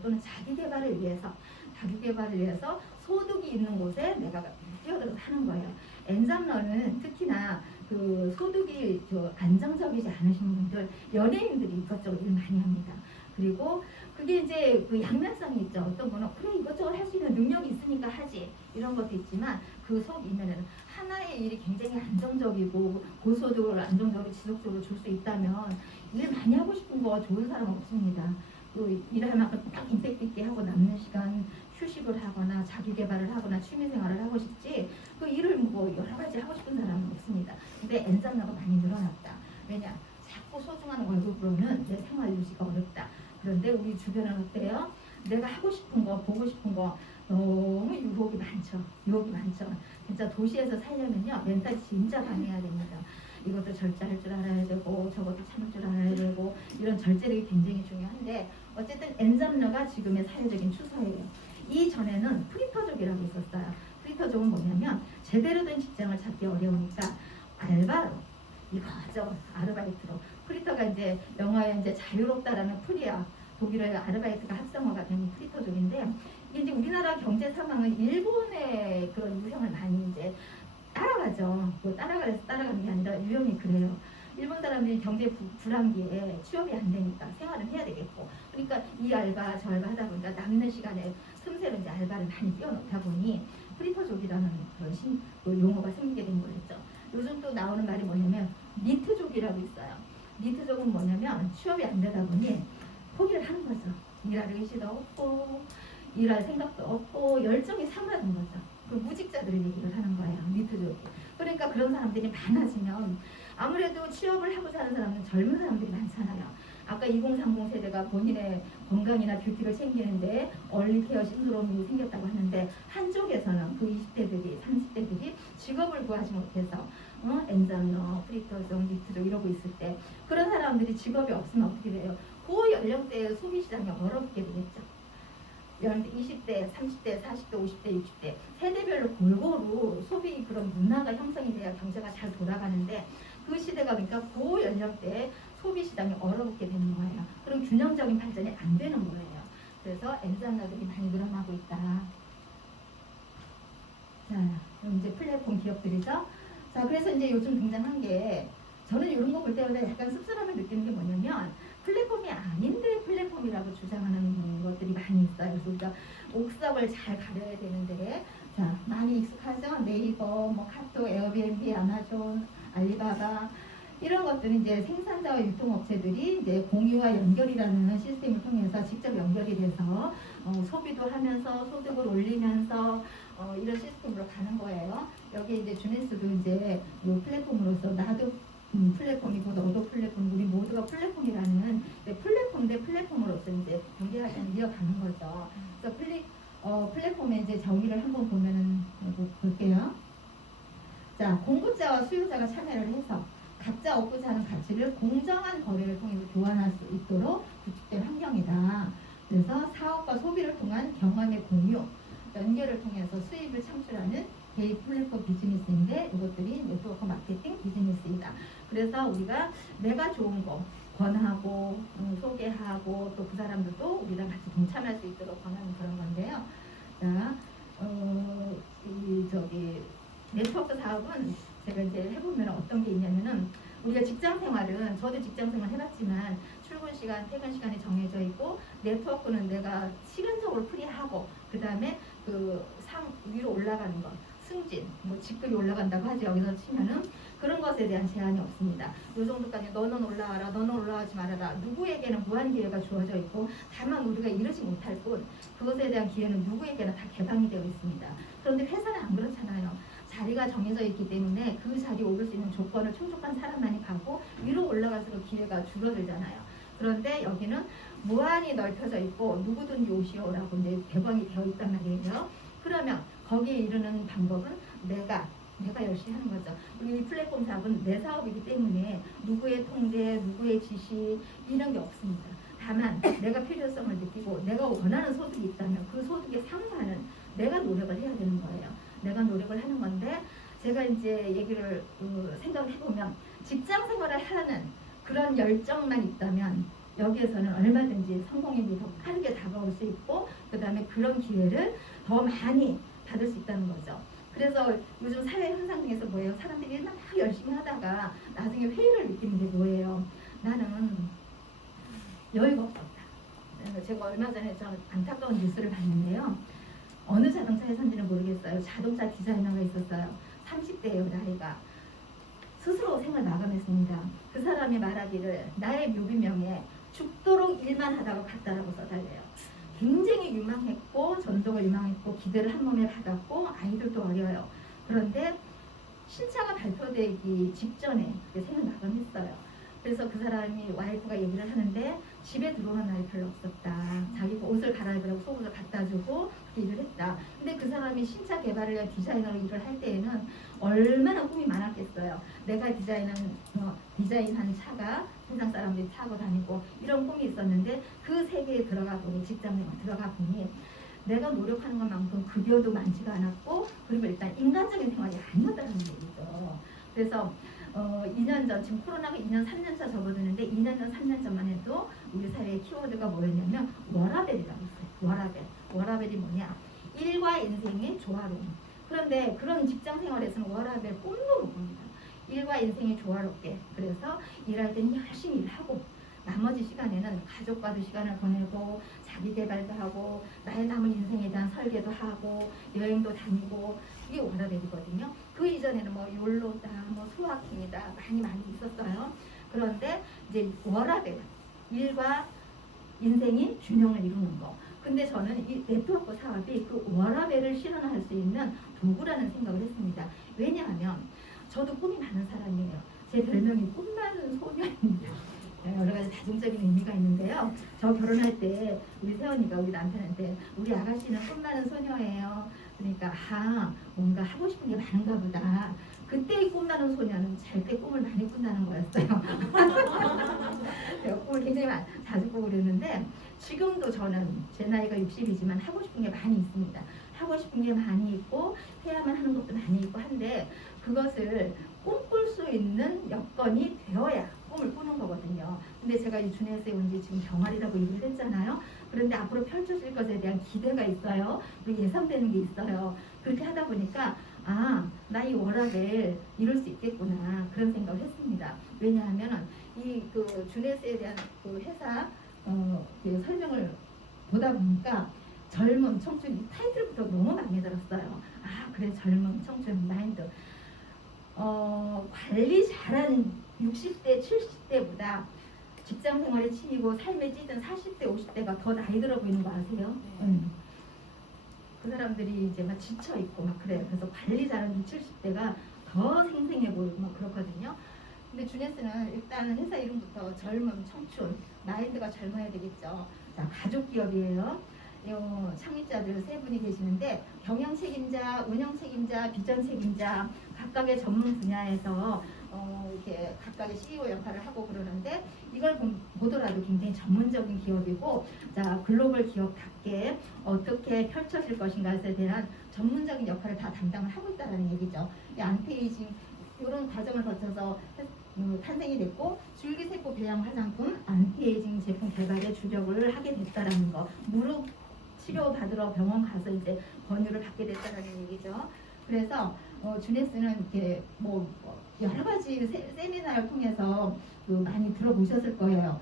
또는 자기 개발을 위해서 소득이 있는 곳에 내가 뛰어들어서 하는 거예요. 엔잡러는 특히나 그 소득이 안정적이지 않으신 분들, 연예인들이 이것저것 일 많이 합니다. 그리고 그게 이제 그 양면성이 있죠. 어떤 거는 그래 이것저것 할 수 있는 능력이 있으니까 하지 이런 것도 있지만 그 속 이면에는 하나의 일이 굉장히 안정적이고 고소득을 안정적으로 지속적으로 줄 수 있다면 일 많이 하고 싶은 거 좋은 사람 없습니다. 또 일할 만큼 딱 임팩트 있게 하고 남는 시간 휴식을 하거나 자기 개발을 하거나 취미 생활을 하고 싶지 그 일을 뭐 여러 가지 하고 싶은 사람은 없습니다. 근데 엔잡러가 많이 늘어났다. 왜냐? 자꾸 소중한 월급으로는 내 생활 유지가 어렵다. 그런데 우리 주변은 어때요? 내가 하고 싶은 거, 보고 싶은 거 너무 유혹이 많죠. 유혹이 많죠. 진짜 도시에서 살려면요. 멘탈이 진짜 강해야 됩니다. 이것도 절제할 줄 알아야 되고 저것도 참을 줄 알아야 되고 이런 절제력이 굉장히 중요한데 어쨌든 엔잡러가 지금의 사회적인 추세예요. 이전에는 프리터족이라고 있었어요. 프리터족은 뭐냐면 제대로 된 직장을 찾기 어려우니까 알바로 이것저것 아르바이트로 프리터가 이제 영어에 이제 자유롭다라는 프리야 독일어의 아르바이트가 합성어가 된 프리터족인데 이게 이제 우리나라 경제 상황은 일본의 그런 유형을 많이 이제 따라가죠. 뭐 따라가는 게 아니라 유형이 그래요. 일본 사람들이 경제 불황기에 취업이 안 되니까 생활은 해야 되겠고 그러니까 이 알바 저 알바 하다 보니까 남는 시간에 틈새로 이제 알바를 많이 띄워놓다 보니 프리터족이라는 그런 그 용어가 생기게 된 거겠죠. 요즘 또 나오는 말이 뭐냐면 니트족이라고 있어요. 니트족은 뭐냐면 취업이 안 되다 보니 포기를 하는 거죠. 일할 의지도 없고 일할 생각도 없고 열정이 사라진 거죠. 그 무직자들을 얘기를 하는 거예요. 니트족이. 그러니까 그런 사람들이 많아지면 아무래도 취업을 하고자 하는 사람은 젊은 사람들이 많잖아요. 아까 2030 세대가 본인의 건강이나 뷰티를 챙기는데 얼리케어 신드롬이 생겼다고 하는데 한쪽에서는 그 20대들이 30대들이 직업을 구하지 못해서 엔잡러, 프리터족, 니트족 이러고 있을 때 그런 사람들이 직업이 없으면 어떻게 돼요? 그 연령대의 소비 시장이 얼어붙게 되겠죠. 20대, 30대, 40대, 50대, 60대 세대별로 골고루 소비 그런 문화가 형성이 돼야 경제가 잘 돌아가는데 그 시대가 그러니까 그 연령대에 소비 시장이 얼어붙게 되는 거예요. 그럼 균형적인 발전이 안 되는 거예요. 그래서 엔잡러들이 많이 늘어나고 있다. 자, 그럼 이제 플랫폼 기업들이죠. 자, 그래서 이제 요즘 등장한 게 저는 이런 거 볼 때마다 약간 씁쓸함을 느끼는 게 뭐냐면 플랫폼이 아닌데 플랫폼이라고 주장하는 것들이 많이 있어요. 그래서 우리가 옥석을 잘 가려야 되는데 자 많이 익숙하죠? 네이버, 뭐 카톡, 에어비앤비, 아마존, 알리바바 이런 것들은 이제 생산자와 유통업체들이 이제 공유와 연결이라는 시스템을 통해서 직접 연결이 돼서 소비도 하면서 소득을 올리면서 이런 시스템으로 가는 거예요. 여기 이제 주네스도 이제 이 플랫폼으로서 나도 플랫폼이고 너도 플랫폼, 우리 모두가 플랫폼이라는 플랫폼 대 플랫폼으로서 이제 경제활동을 이어가는 거죠. 그래서 플랫폼의 이제 정의를 한번 보면은 볼게요. 자, 공급자와 수요자가 참여를 해서 각자 얻고자 하는 가치를 공정한 거래를 통해서 교환할 수 있도록 구축된 환경이다. 그래서 사업과 소비를 통한 경험의 공유, 연결을 통해서 수입을 창출하는 개인 플랫폼 비즈니스인데 이것들이 네트워크 마케팅 비즈니스이다. 그래서 우리가 내가 좋은 거 권하고 소개하고 또 그 사람들도 우리랑 같이 동참할 수 있도록 권하는 그런 건데요. 자, 네트워크 사업은 제가 이제 해보면 어떤 게 있냐면은 우리가 직장 생활은 저도 직장 생활 해봤지만 출근 시간, 퇴근 시간이 정해져 있고 네트워크는 내가 시간적으로 프리하고 그 다음에 그 위로 올라가는 것 승진, 뭐 직급이 올라간다고 하죠. 여기서 치면은 그런 것에 대한 제한이 없습니다. 요 정도까지 너는 올라와라, 너는 올라가지 말아라. 누구에게는 무한 기회가 주어져 있고 다만 우리가 이루지 못할 뿐 그것에 대한 기회는 누구에게나 다 개방이 되어 있습니다. 그런데 회사는 안 그렇잖아요. 자리가 정해져 있기 때문에 그 자리에 오를 수 있는 조건을 충족한 사람만이 가고 위로 올라갈수록 기회가 줄어들잖아요. 그런데 여기는 무한히 넓혀져 있고 누구든지 오시오라고 이제 개방이 되어 있단 말이에요. 그러면 거기에 이르는 방법은 내가 열심히 하는 거죠. 그리고 이 플랫폼 사업은 내 사업이기 때문에 누구의 통제, 누구의 지시 이런 게 없습니다. 다만 내가 필요성을 느끼고 내가 원하는 소득이 있다면 그 소득에 상관은 내가 노력을 해야 되는 거예요. 내가 노력을 하는 건데 제가 이제 얘기를 생각을 해보면 직장 생활을 하는 그런 열정만 있다면 여기에서는 얼마든지 성공의 길이 더 빠르게 다가올 수 있고 그 다음에 그런 기회를 더 많이 받을 수 있다는 거죠. 그래서 요즘 사회 현상 중에서 뭐예요? 사람들이 막 열심히 하다가 나중에 회의를 느끼는 게 뭐예요? 나는 여유가 없었다. 제가 얼마 전에 좀 안타까운 뉴스를 봤는데요. 어느 자동차 회사인지는 모르겠어요. 자동차 디자이너가 있었어요. 30대예요, 나이가. 스스로 생을 마감했습니다. 그 사람이 말하기를 나의 묘비명에 죽도록 일만 하다가 갔다라고 써달래요. 굉장히 유망했고 전도가 유망했고 기대를 한 몸에 받았고 아이들도 어려요. 그런데 신차가 발표되기 직전에 생을 마감했어요. 그래서 그 사람이 와이프가 얘기를 하는데 집에 들어오는 날이 별로 없었다. 자기가 옷을 갈아입으라고 속옷을 갖다 주고 그렇게 일을 했다. 근데 그 사람이 신차 개발을 위한 디자이너로 일을 할 때에는 얼마나 꿈이 많았겠어요. 내가 디자인한 차가 세상 사람들이 타고 다니고 이런 꿈이 있었는데 그 세계에 들어가 보니 직장에 들어가 보니 내가 노력하는 것만큼 급여도 많지가 않았고 그리고 일단 인간적인 생활이 아니었다는 얘기죠. 그래서 2년 전, 지금 코로나가 2년, 3년 차 접어드는데 2년 전, 3년 전만 해도 우리 사회의 키워드가 뭐였냐면 워라벨이라고 있어요. 워라벨. 워라벨이 뭐냐? 일과 인생의 조화로움. 그런데 그런 직장 생활에서는 워라벨 꿈도 못 꿉니다. 일과 인생이 조화롭게. 그래서 일할 때는 열심히 일하고 나머지 시간에는 가족과도 시간을 보내고 자기 개발도 하고 나의 남은 인생에 대한 설계도 하고 여행도 다니고 그게 워라벨이거든요. 그 이전에는 뭐 욜로다, 뭐 소확행이다 많이 있었어요. 그런데 이제 워라벨, 일과 인생이 균형을 이루는 거. 근데 저는 이 네트워크 사업이 그 워라벨을 실현할 수 있는 도구라는 생각을 했습니다. 왜냐하면 저도 꿈이 많은 사람이에요. 제 별명이 꿈 많은 소녀입니다. 여러 가지 다중적인 의미가 있는데요. 저 결혼할 때 우리 새언니가 우리 남편한테 우리 아가씨는 꿈 많은 소녀예요. 그러니까 뭔가 하고 싶은 게 많은가 보다. 그때의 꿈 많은 소녀는 잘 때 꿈을 많이 꾼다는 거였어요. 제가 꿈을 굉장히 자주 꾸고 그랬는데 지금도 저는 제 나이가 60이지만 하고 싶은 게 많이 있습니다. 하고 싶은 게 많이 있고 해야만 하는 것도 많이 있고 한데 그것을 꿈꿀 수 있는 여건이 되어야 꿈을 꾸는 거거든요. 근데 제가 이 준에서에 온 지 지금 병아리라고 얘기를 했잖아요. 그런데 앞으로 펼쳐질 것에 대한 기대가 있어요. 그리고 예상되는 게 있어요. 그렇게 하다 보니까 나 이 워라벨 이룰 수 있겠구나 그런 생각을 했습니다. 왜냐하면 이 그 준에서에 대한 그 회사 그 설명을 보다 보니까 젊은 청춘 이 타이틀부터 너무 마음에 들었어요. 그래 젊은 청춘 마인드. 관리 잘한 60대, 70대보다 직장 생활에 치이고 삶에 찌든 40대, 50대가 더 나이 들어 보이는 거 아세요? 네. 그 사람들이 이제 막 지쳐 있고 막 그래요. 그래서 관리 잘한 60, 70대가 더 생생해 보이고 막 그렇거든요. 근데 주네스는 일단은 회사 이름부터 젊은 청춘, 마인드가 젊어야 되겠죠. 자, 가족 기업이에요. 창립자들 세 분이 계시는데 경영 책임자, 운영 책임자, 비전 책임자 각각의 전문 분야에서 이렇게 각각의 CEO 역할을 하고 그러는데 이걸 보더라도 굉장히 전문적인 기업이고 자 글로벌 기업답게 어떻게 펼쳐질 것인가에 대한 전문적인 역할을 다 담당을 하고 있다는 얘기죠. 이 안티에이징 이런 과정을 거쳐서 탄생이 됐고 줄기세포 배양 화장품 안티에이징 제품 개발에 주력을 하게 됐다라는 거. 무릎 치료 받으러 병원 가서 이제 권유를 받게 됐다라는 얘기죠. 그래서 주네스는 이렇게 여러 가지 세미나를 통해서 많이 들어보셨을 거예요.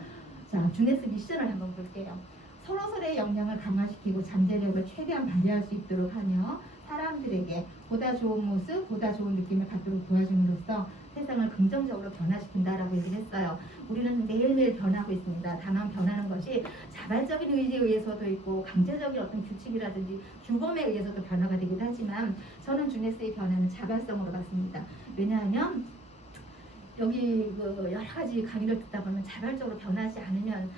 자, 주네스 미션을 한번 볼게요. 서로서로의 역량을 강화시키고 잠재력을 최대한 발휘할 수 있도록 하며 사람들에게 보다 좋은 모습, 보다 좋은 느낌을 갖도록 도와줌으로써 세상을 긍정적으로 변화시킨다라고 얘기를 했어요. 우리는 매일매일 변하고 있습니다. 다만 변하는 것이 자발적인 의지에 의해서도 있고 강제적인 어떤 규칙이라든지 규범에 의해서도 변화가 되기도 하지만 저는 주네스의 변화는 자발성으로 봤습니다. 왜냐하면 여기 여러 가지 강의를 듣다 보면 자발적으로 변하지 않으면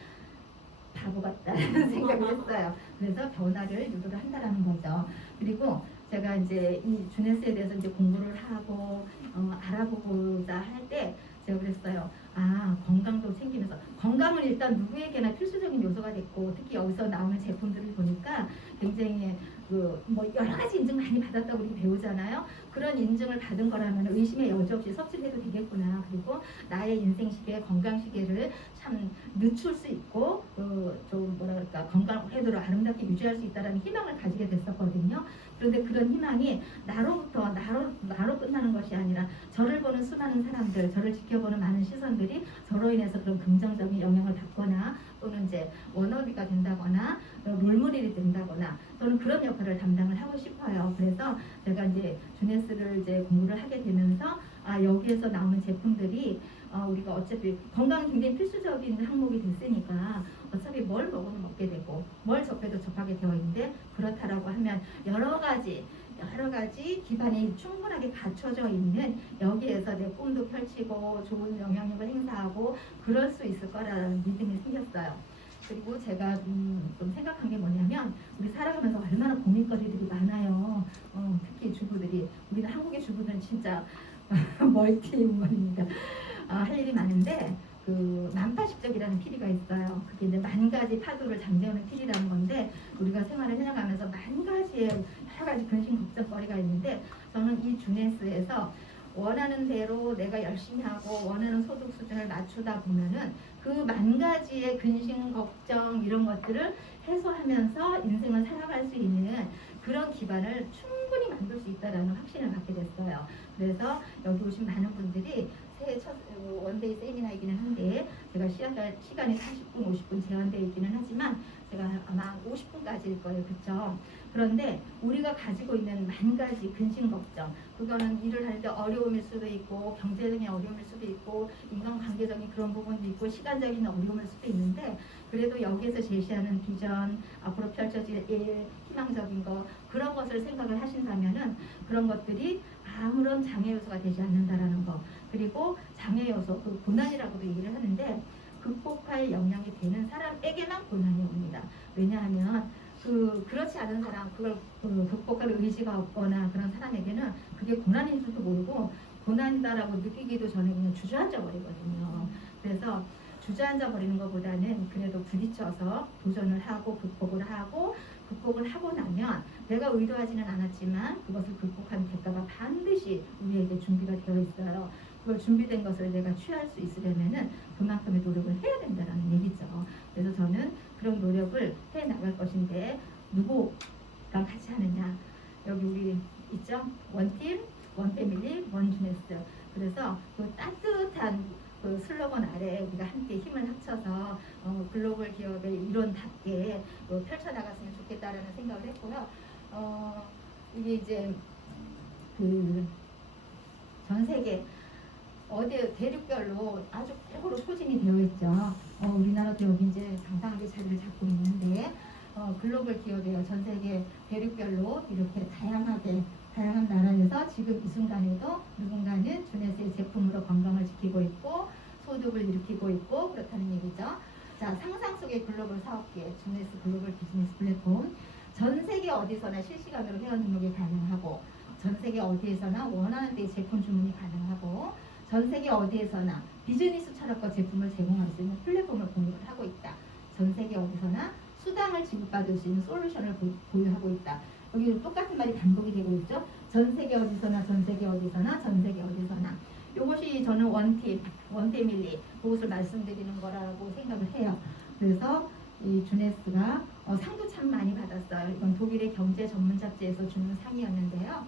바보 같다는 생각을 했어요. 그래서 변화를 유도를 한다라는 거죠. 그리고 제가 이제 이 주네스에 대해서 이제 공부를 하고 알아보고자 할 때 제가 그랬어요. 건강도 챙기면서 건강은 일단 누구에게나 필수적인 요소가 됐고 특히 여기서 나오는 제품들을 보니까 굉장히 여러 가지 인증 많이 받았다고 우리 배우잖아요. 그런 인증을 받은 거라면 의심의 여지 없이 섭취를 해도 되겠구나. 그리고 나의 인생 시계, 건강 시계를 참 늦출 수 있고 좀 건강 오래도록 아름답게 유지할 수 있다는 희망을 가지게 됐었거든요. 그런데 그런 희망이 나로 끝나는 것이 아니라 저를 보는 수많은 사람들, 저를 지켜보는 많은 시선들이 저로 인해서 그런 긍정적인 영향을 받거나 또는 이제 워너비가 된다거나 롤모델이 된다거나 저는 그런 역할을 담당을 하고 싶어요. 그래서 제가 이제 주네스를 이제 공부를 하게 되면서 여기에서 나오는 제품들이 우리가 어차피 건강이 굉장히 필수적인 항목이 됐으니까 어차피 뭘 먹으면 먹게 되고 뭘 접해도 접하게 되어 있는데 그렇다라고 하면 여러 가지 기반이 충분하게 갖춰져 있는 여기에서 내 꿈도 펼치고 좋은 영향력을 행사하고 그럴 수 있을 거라는 믿음이 생겼어요. 그리고 제가 좀 생각한 게 뭐냐면 우리 살아가면서 얼마나 고민거리들이 많아요. 특히 주부들이 우리는 한국의 주부들은 진짜 멀티우먼입니다. 할 일이 많은데 그 난파식적이라는 피리가 있어요. 그게 이제 만 가지 파도를 잠재우는 피리라는 건데 우리가 생활을 해나가면서 만 가지의 여러 가지 근심 걱정거리가 있는데 저는 이 주네스에서 원하는 대로 내가 열심히 하고 원하는 소득 수준을 낮추다 보면은 그 만 가지의 근심 걱정 이런 것들을 해소하면서 인생을 살아갈 수 있는 그런 기반을 충분히 만들 수 있다라는 확신을 갖게 됐어요. 그래서 여기 오신 많은 분들이 새해 첫 원데이 세미나이기는 한데 제가 시간이 40분, 50분 제한되어 있기는 하지만 제가 아마 50분까지일 거예요. 그렇죠? 그런데 우리가 가지고 있는 만 가지 근심 걱정 그거는 일을 할 때 어려움일 수도 있고 경제적인 어려움일 수도 있고 인간관계적인 그런 부분도 있고 시간적인 어려움일 수도 있는데 그래도 여기에서 제시하는 비전 앞으로 펼쳐질 일 희망적인 거 그런 것을 생각을 하신다면은 그런 것들이 아무런 장애 요소가 되지 않는다라는 거 그리고 장애 요소 그 고난이라고도 얘기를 하는데 극복할 역량이 되는 사람에게만 고난이 옵니다. 왜냐하면 그렇지 않은 사람 그걸 극복할 의지가 없거나 그런 사람에게는 그게 고난인 줄도 모르고 고난이다라고 느끼기도 전에 그냥 주저앉아 버리거든요. 그래서 주저앉아 버리는 것보다는 그래도 부딪혀서 도전을 하고 극복을 하고 나면 내가 의도하지는 않았지만 그것을 극복한 대가가 반드시 우리에게 준비가 되어 있어요. 그걸 준비된 것을 내가 취할 수 있으려면은 그만큼의 노력을 해야 된다는 얘기죠. 그래서 저는 그런 노력을 해 나갈 것인데 누구랑 같이 하느냐? 여기 우리 있죠? 원팀, 원패밀리, 원주네스. 그래서 그 따뜻한 그 슬로건 아래 우리가 함께 힘을 합쳐서 글로벌 기업의 일원답게 펼쳐나갔으면 좋겠다라는 생각을 했고요. 이게 이제 그 전 세계 어디 대륙별로 아주 골고루 소진이 되어 있죠. 우리나라도 여기 이제 당당하게 자리를 잡고 있는데 글로벌 기업이에요. 전 세계 대륙별로 이렇게 다양한 나라에서 지금 이 순간에도 누군가는 주네스의 제품으로 건강을 지키고 있고 소득을 일으키고 있고 그렇다는 얘기죠. 자, 상상 속의 글로벌 사업계 주네스 글로벌 비즈니스 플랫폼 전 세계 어디서나 실시간으로 회원 등록이 가능하고 전 세계 어디에서나 원하는 데 제품 주문이 가능하고 전 세계 어디에서나 비즈니스 철학과 제품을 제공할 수 있는 플랫폼을 공유를 하고 있다. 전 세계 어디서나 수당을 지급받을 수 있는 솔루션을 보유하고 있다. 여기 똑같은 말이 반복이 되고 있죠. 전 세계 어디서나 전 세계 어디서나 전 세계 어디서나 이것이 저는 원팀, 원패밀리 그것을 말씀드리는 거라고 생각을 해요. 그래서 이 주네스가 상도 참 많이 받았어요. 이건 독일의 경제 전문 잡지에서 주는 상이었는데요.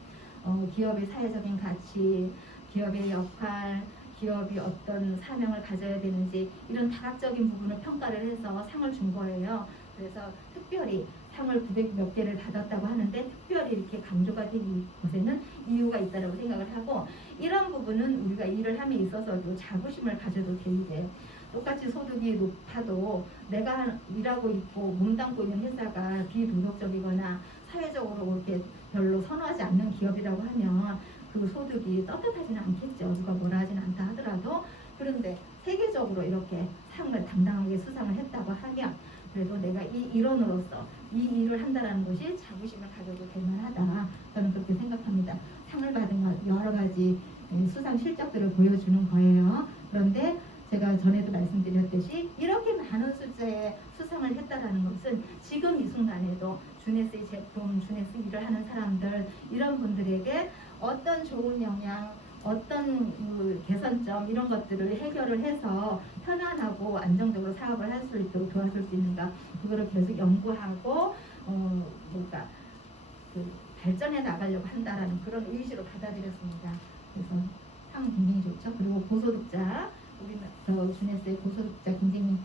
기업의 사회적인 가치, 기업의 역할, 기업이 어떤 사명을 가져야 되는지 이런 다각적인 부분을 평가를 해서 상을 준 거예요. 그래서 특별히 상을 900몇 개를 받았다고 하는데 특별히 이렇게 강조가 된 곳에는 이유가 있다고 생각을 하고 이런 부분은 우리가 일을 함에 있어서도 자부심을 가져도 돼요. 똑같이 소득이 높아도 내가 일하고 있고 몸담고 있는 회사가 비도덕적이거나 사회적으로 그렇게 별로 선호하지 않는 기업이라고 하면 그 소득이 떳떳하지는 않겠죠. 누가 뭐라 하진 않다 하더라도. 그런데 세계적으로 이렇게 상을 당당하게 수상을 했다고 하면 그래도 내가 이 일원으로서 이 일을 한다는 것이 자부심을 가져도 될 만하다. 저는 그렇게 생각합니다. 상을 받은 여러 가지 수상 실적들을 보여주는 거예요. 그런데 제가 전에도 말씀드렸듯이 이렇게 많은 숫자의 수상을 했다라는 것은 지금 이 순간에도 주네스의 제품, 주네스 일을 하는 사람들 이런 분들에게 어떤 좋은 영향, 어떤 개선점 이런 것들을 해결을 해서 편안하고 안정적으로 사업을 할 수 있도록 도와줄 수 있는가 그거를 계속 연구하고 뭔가 발전해 나가려고 한다라는 그런 의지로 받아들였습니다. 그래서 상은 굉장히 좋죠. 그리고 고소득자 우리 주네스의 고소득자 굉장히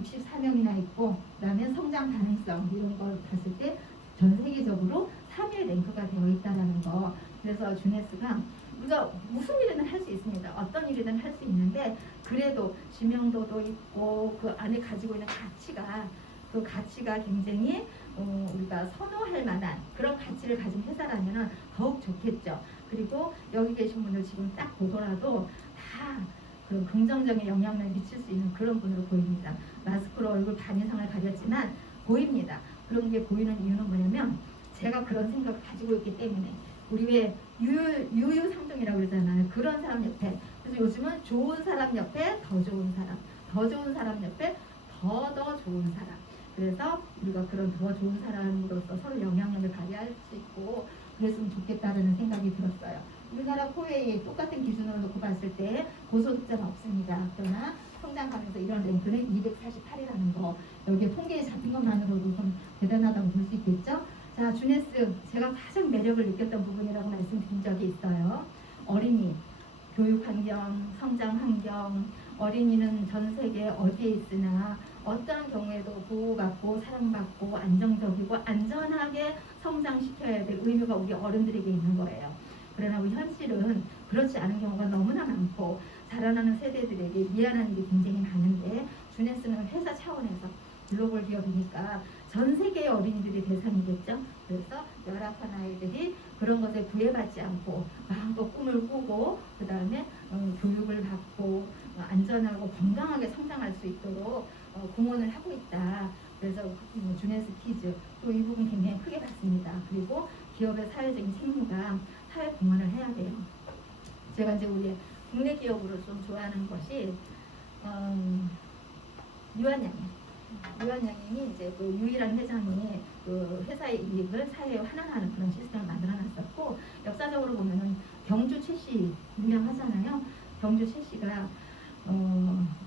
64명이나 있고, 그다음에 성장 가능성 이런 걸 봤을 때 전 세계적으로 3위 랭크가 되어 있다는 거. 그래서 주네스가 우리가 무슨 일이든 할 수 있습니다. 어떤 일이든 할 수 있는데 그래도 지명도도 있고 그 안에 가지고 있는 가치가 그 가치가 굉장히 우리가 선호할 만한 그런 가치를 가진 회사라면 더욱 좋겠죠. 그리고 여기 계신 분들 지금 딱 보더라도 다 그 긍정적인 영향을 미칠 수 있는 그런 분으로 보입니다. 마스크로 얼굴 반 이상을 가렸지만 보입니다. 그런 게 보이는 이유는 뭐냐면 제가 그런 생각을 가지고 있기 때문에 우리 왜 유유상종이라고 그러잖아요. 그런 사람 옆에. 그래서 요즘은 좋은 사람 옆에 더 좋은 사람, 더 좋은 사람 옆에 더 좋은 사람. 그래서 우리가 그런 더 좋은 사람으로서 서로 영향력을 발휘할 수 있고 그랬으면 좋겠다는 생각이 들었어요. 우리나라 코웨이 똑같은 기준으로 놓고 봤을 때 고소득자는 없습니다. 그러나 성장 가능성 이런 랭크는 248이라는 거. 여기에 통계에 잡힌 것만으로도 좀 대단하다고 볼 수 있겠죠. 자, 주네스 제가 가장 매력을 느꼈던 부분이라고 말씀드린 적이 있어요. 어린이, 교육 환경, 성장 환경, 어린이는 전 세계 어디에 있으나 어떠한 경우에도 보호받고 사랑받고 안정적이고 안전하게 성장시켜야 될 의무가 우리 어른들에게 있는 거예요. 그러나 우리 현실은 그렇지 않은 경우가 너무나 많고 자라나는 세대들에게 미안한 일이 굉장히 많은데 주네스는 회사 차원에서 글로벌 기업이니까 전 세계의 어린이들이 대상이겠죠. 그래서 열악한 아이들이 그런 것에 구애받지 않고 마음껏 꿈을 꾸고 그 다음에 교육을 받고 안전하고 건강하게 성장할 수 있도록 공헌을 하고 있다. 그래서 주네스 키즈 또 이 부분 굉장히 크게 봤습니다. 그리고 기업의 사회적인 책무가 사회 공헌을 해야 돼요. 제가 이제 우리 국내 기업으로 좀 좋아하는 것이 유한양행이 이제 그 유일한 회장이 그 회사의 이익을 사회에 환원하는 그런 시스템을 만들어놨었고 역사적으로 보면은 경주 최씨 유명하잖아요. 경주 최씨가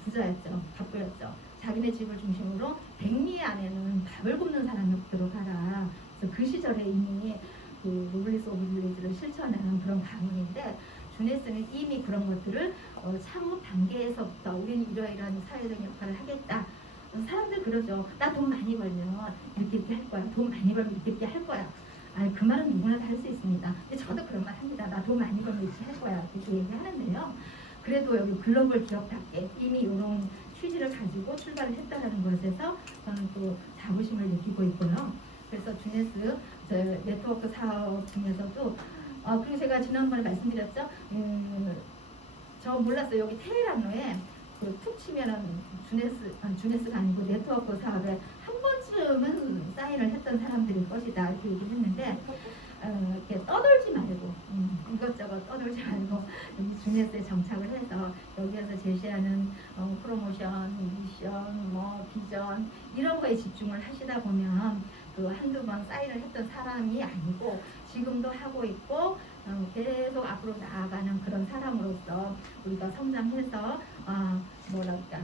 부자였죠. 갑부였죠. 자기네 집을 중심으로 백리 안에는 밥을 굽는 사람이 없도록 하라. 그래서 그 시절에 이미 그 노블리스 오브 빌리지를 실천하는 그런 가문인데 주네스는 이미 그런 것들을 창업 단계에서부터 우리는 이러이러한 사회적인 역할을 하겠다. 사람들 그러죠. 나 돈 많이 벌면 이렇게 할 거야. 돈 많이 벌면 이렇게 할 거야. 아니 그 말은 누구나 다 할 수 있습니다. 근데 저도 그런 말 합니다. 나 돈 많이 벌면 이렇게 할 거야. 이렇게 얘기하는데요. 그래도 여기 글로벌 기업답게 이미 이런 취지를 가지고 출발을 했다는 것에서 저는 또 자부심을 느끼고 있고요. 그래서 주네스 네트워크 사업 중에서도 그리고 제가 지난번에 말씀드렸죠. 저 몰랐어요. 여기 테헤란로에 툭 치면은 주네스가 아니고 네트워크 사업에 한 번쯤은 사인을 했던 사람들일 것이다 이렇게 얘기를 했는데 이렇게 떠돌지 말고 이것저것 떠돌지 말고 여기 주네스에 정착을 해서 여기에서 제시하는 프로모션, 미션, 뭐 비전 이런 거에 집중을 하시다 보면 그 한두 번 사인을 했던 사람이 아니고 지금도 하고 있고 계속 앞으로 나아가는 그런 사람으로서 우리가 성장해서 뭐랄까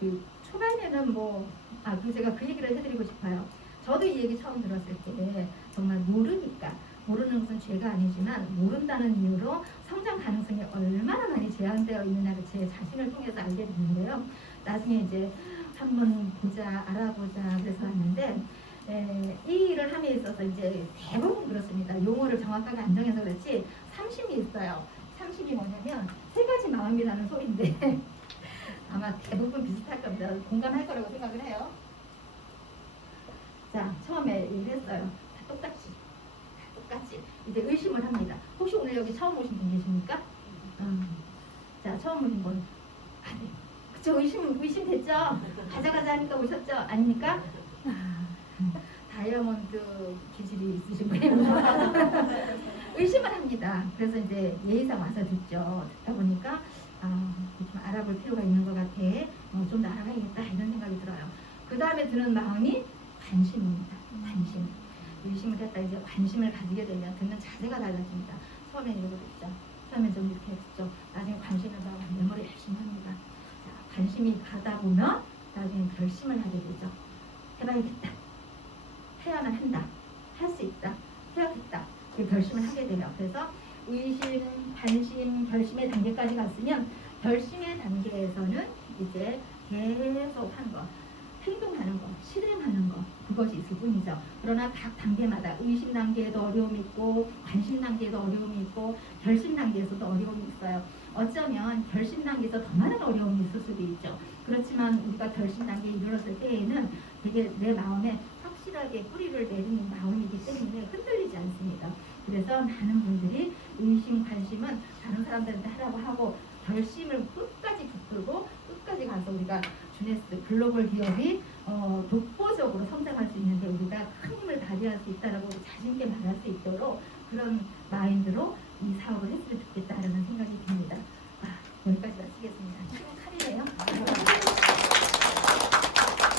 그 초반에는 그리고 제가 그 얘기를 해드리고 싶어요. 저도 이 얘기 처음 들었을 때 정말 모르니까 모르는 것은 죄가 아니지만 모른다는 이유로 성장 가능성이 얼마나 많이 제한되어 있느냐를 제 자신을 통해서 알게 됐는데요. 나중에 이제 한번 알아보자 그래서 왔는데 이 일을 함에 있어서 이제 대부분 그렇습니다. 용어를 정확하게 안 정해서 그렇지 상심이 있어요. 상심이 뭐냐면 세 가지 마음이라는 소리인데 아마 대부분 비슷할 겁니다. 공감할 거라고 생각을 해요. 자, 처음에 얘기했어요. 다 똑같이. 이제 의심을 합니다. 혹시 오늘 여기 처음 오신 분 계십니까? 자, 처음 오신 분. 네. 그쵸, 의심 됐죠? 가자 하니까 오셨죠? 아닙니까? 다이아몬드 기질이 있으신 분이에요. 의심을 합니다. 그래서 이제 예의상 와서 듣죠. 듣다 보니까 좀 알아볼 필요가 있는 것 같아. 좀 더 알아가야겠다 이런 생각이 들어요. 그 다음에 드는 마음이 관심입니다. 관심. 의심을 했다 이제 관심을 가지게 되면 듣는 자세가 달라집니다. 처음엔 이러고 듣죠. 처음엔 좀 이렇게 듣죠. 나중에 관심을 가고 메모를 열심히 합니다. 자, 관심이 가다 보면 나중에 결심을 하게 되죠. 해봐야겠다. 해야만 한다. 할 수 있다. 해야겠다. 결심을 하게 돼요. 그래서 의심, 관심, 결심의 단계까지 갔으면 결심의 단계에서는 이제 계속 한 거. 행동하는 것, 실행하는 것, 그것이 있을 뿐이죠. 그러나 각 단계마다 의심 단계에도 어려움이 있고, 관심 단계에도 어려움이 있고, 결심 단계에서도 어려움이 있어요. 어쩌면 결심 단계에서 더 많은 어려움이 있을 수도 있죠. 그렇지만 우리가 결심 단계에 이르렀을 때에는 되게 내 마음에 확실하게 뿌리를 내리는 마음이기 때문에 흔들리지 않습니다. 그래서 많은 분들이 의심, 관심은 다른 사람들한테 하라고 하고 결심을 끝까지 붙들고 끝까지 가서 우리가 주네스 글로벌 기업이 독보적으로 성장할